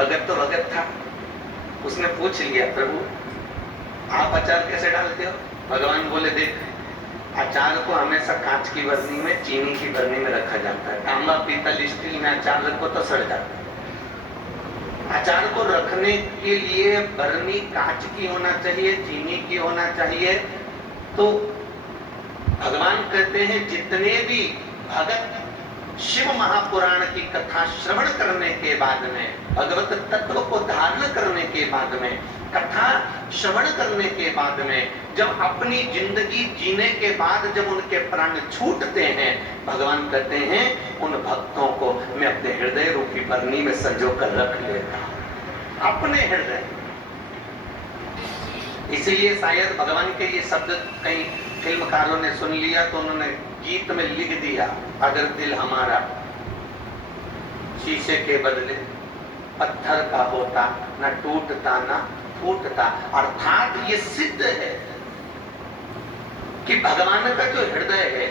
भगत तो भगत था, उसने पूछ लिया प्रभु आप अचार कैसे डालते हो? भगवान बोले देख, अचार को हमेशा कांच की बरनी में, चीनी की बरनी में रखा जाता है। तांबा पीतल स्टील में अचार रखो तो सड़ जाता है। अचार को रखने के लिए बरनी कांच की होना चाहिए, चीनी की होना चाहिए। तो भगवान कहते हैं जितने भी भगत शिव महापुराण की कथा श्रवण करने के बाद में, भगवत तत्व को धारण करने के बाद में, कथा श्रवण करने के बाद में, जब अपनी जिंदगी जीने के बाद जब उनके प्राण छूटते हैं, भगवान कहते हैं उन भक्तों को मैं अपने हृदय रूपी बरनी में संजो कर रख लेता हूं, अपने हृदय। इसीलिए शायद भगवान के ये शब्द कई फिल्मकारों ने सुन लिया तो उन्होंने गीत में लिख दिया, अगर दिल हमारा शीशे के बदले पत्थर का होता, न टूटता न फूटता। अर्थात ये सिद्ध है कि भगवान का जो हृदय है,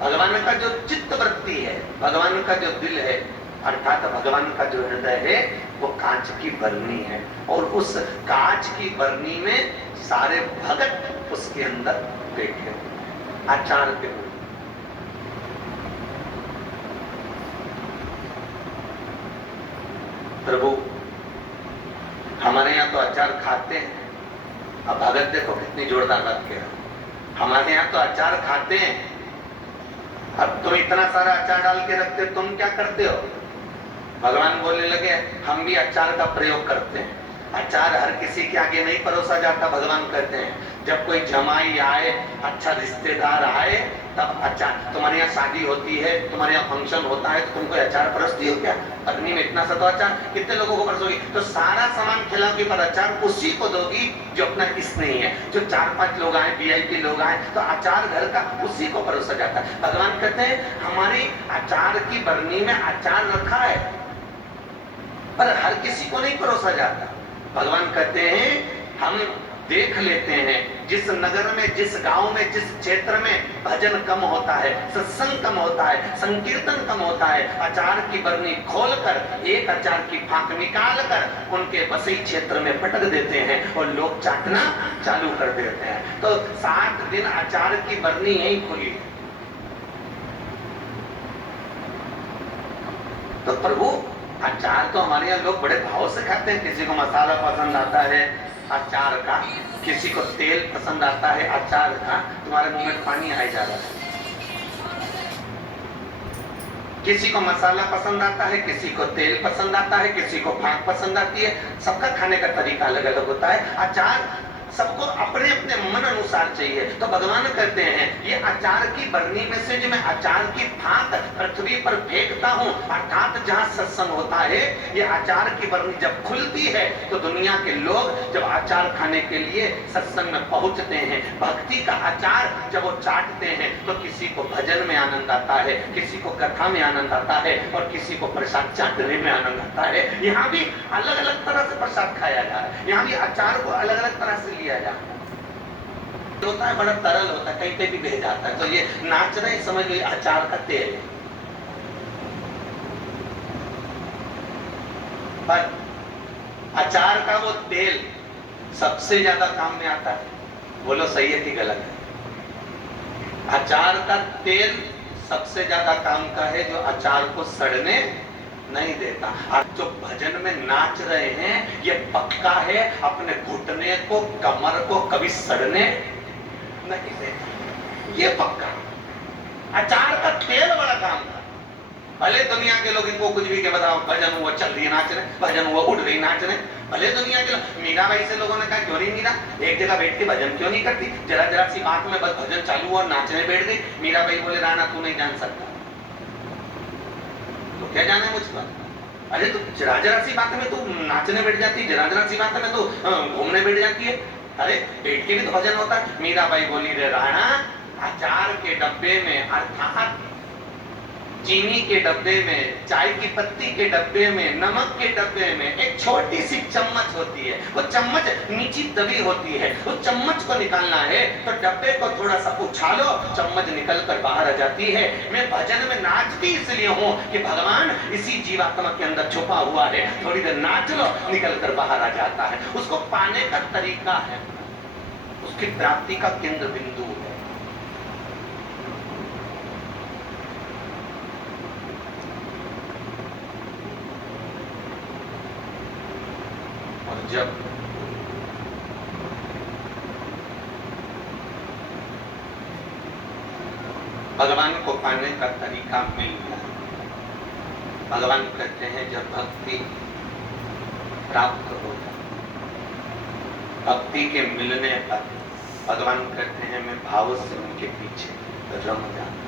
भगवान का जो चित्त वृत्ति है, भगवान का जो दिल है, अर्थात भगवान का जो हृदय है वो कांच की बरनी है, और उस कांच की बरनी में सारे भगत उसके अंदर बैठे आचार के रूप। प्रभु हमारे यहाँ तो अचार खाते हैं, अब भगत देखो कितनी जोरदार बात कह रहा हूं, हमारे यहाँ तो अचार खाते हैं। अब तुम इतना सारा अचार डाल के रखते हो, तुम क्या करते हो? भगवान बोलने लगे हम भी अचार का प्रयोग करते हैं। अचार हर किसी के आगे नहीं परोसा जाता। भगवान कहते हैं जब कोई जमाई आए, अच्छा रिश्तेदार आए, तब अचार। तुम्हारे यहाँ शादी होती है, तुम्हारे यहाँ फंक्शन होता है, तो तुम कोई अचार परसती हो क्या? अग्नि में इतना सा तो अचार कितने लोगों को परसोगी? तो सारा सामान खिलाओगी पर अचार उसी को दोगी जो अपना किस नहीं है। जो 4-5 लोग आए, VIP लोग आए, तो अचार घर का उसी को परोसा जाता है। भगवान कहते हैं हमारी अचार की बरनी में अचार रखा है पर हर किसी को नहीं परोसा जाता। भगवान कहते हैं हम देख लेते हैं जिस नगर में, जिस गांव में, जिस क्षेत्र में भजन कम होता है, सत्संग कम होता है, संकीर्तन कम होता है, अचार की बरनी खोलकर एक अचार की फांक निकाल कर उनके बसी क्षेत्र में पटक देते हैं और लोग चाटना चालू कर देते हैं। तो 7 दिन अचार की बरनी यहीं खुली। तो प्रभु अचार तो हमारे यहाँ लोग बड़े भाव से खाते हैं। किसी को मसाला पसंद आता है अचार का, किसी को तेल पसंद आता है अचार का। तुम्हारे मुंह में पानी आ जा रहा है। किसी को मसाला पसंद आता है, किसी को तेल पसंद आता है, किसी को फांक पसंद आती है। सबका खाने का तरीका अलग अलग होता है। अचार सबको अपने अपने मन अनुसार चाहिए। तो भगवान कहते हैं ये अचार की बरनी में से जो मैं अचार की फांक पृथ्वी पर फेंकता हूँ, अर्थात जहाँ सत्संग होता है, ये अचार की बरनी जब खुलती है तो दुनिया के लोग जब अचार खाने के लिए सत्संग में पहुंचते हैं, भक्ति का अचार जब वो चाटते हैं, तो किसी को भजन में आनंद आता है, किसी को कथा में आनंद आता है और किसी को प्रसाद चाटने में आनंद आता है। यहाँ भी अलग अलग तरह से प्रसाद खाया जा रहा है। यहाँ भी अचार को अलग अलग तरह से लिया जा होता है, बड़ा तरल होता है, कहीं पे भी बह जाता है। तो ये नाच रहे समझ लो अचार का तेल है। पर अचार का वो तेल सबसे ज्यादा काम में आता है। बोलो सही है कि गलत है? अचार का तेल सबसे ज्यादा काम का है जो अचार को सड़ने नहीं देता। अब जो भजन में नाच रहे हैं ये पक्का है, अपने घुटने को, कमर को कभी सड़ने नहीं देता। ये पक्का। अचार का तेल बड़ा काम था। भले दुनिया के लोग इनको कुछ भी के बताओ, भजन हुआ चल रही नाच रहे, भजन हुआ उठ रही नाच रहे। भले दुनिया के लोग, मीराबाई से लोगों ने कहा क्यों नहीं मीरा एक जगह बैठ के भजन क्यों नहीं करती? जरा जरा सी बात में बस भजन चालू हुआ और नाचने बैठ गई। मीराबाई बोले राणा तू नहीं जान सकता, तो क्या जाना है मुझको? अरे तो जरा जरा सी बात में तू नाचने बैठ जाती है, जरा जरा सी बात में तू घूमने बैठ जाती है। अरे बैठ के भी तो भजन होता है। मीराबाई बोली रे राणा, अचार के डब्बे में अर्थात चीनी के डब्बे में, चाय की पत्ती के डब्बे में, नमक के डब्बे में एक छोटी सी चम्मच होती है। वो चम्मच नीची दबी होती है। उस चम्मच को निकालना है तो डब्बे को थोड़ा सा उछालो, चम्मच निकल कर बाहर आ जाती है। मैं भजन में नाचती इसलिए हूं कि भगवान इसी जीवात्मा के अंदर छुपा हुआ है। थोड़ी देर नाच लो, निकल कर बाहर आ जाता है। उसको पाने का तरीका है, उसकी प्राप्ति का केंद्र बिंदु है। और जब भगवान को पाने का तरीका मिल गया, भगवान कहते हैं जब भक्ति प्राप्त हो जाए, भक्ति के मिलने पर भगवान कहते हैं मैं भाव से उनके पीछे रम जाता।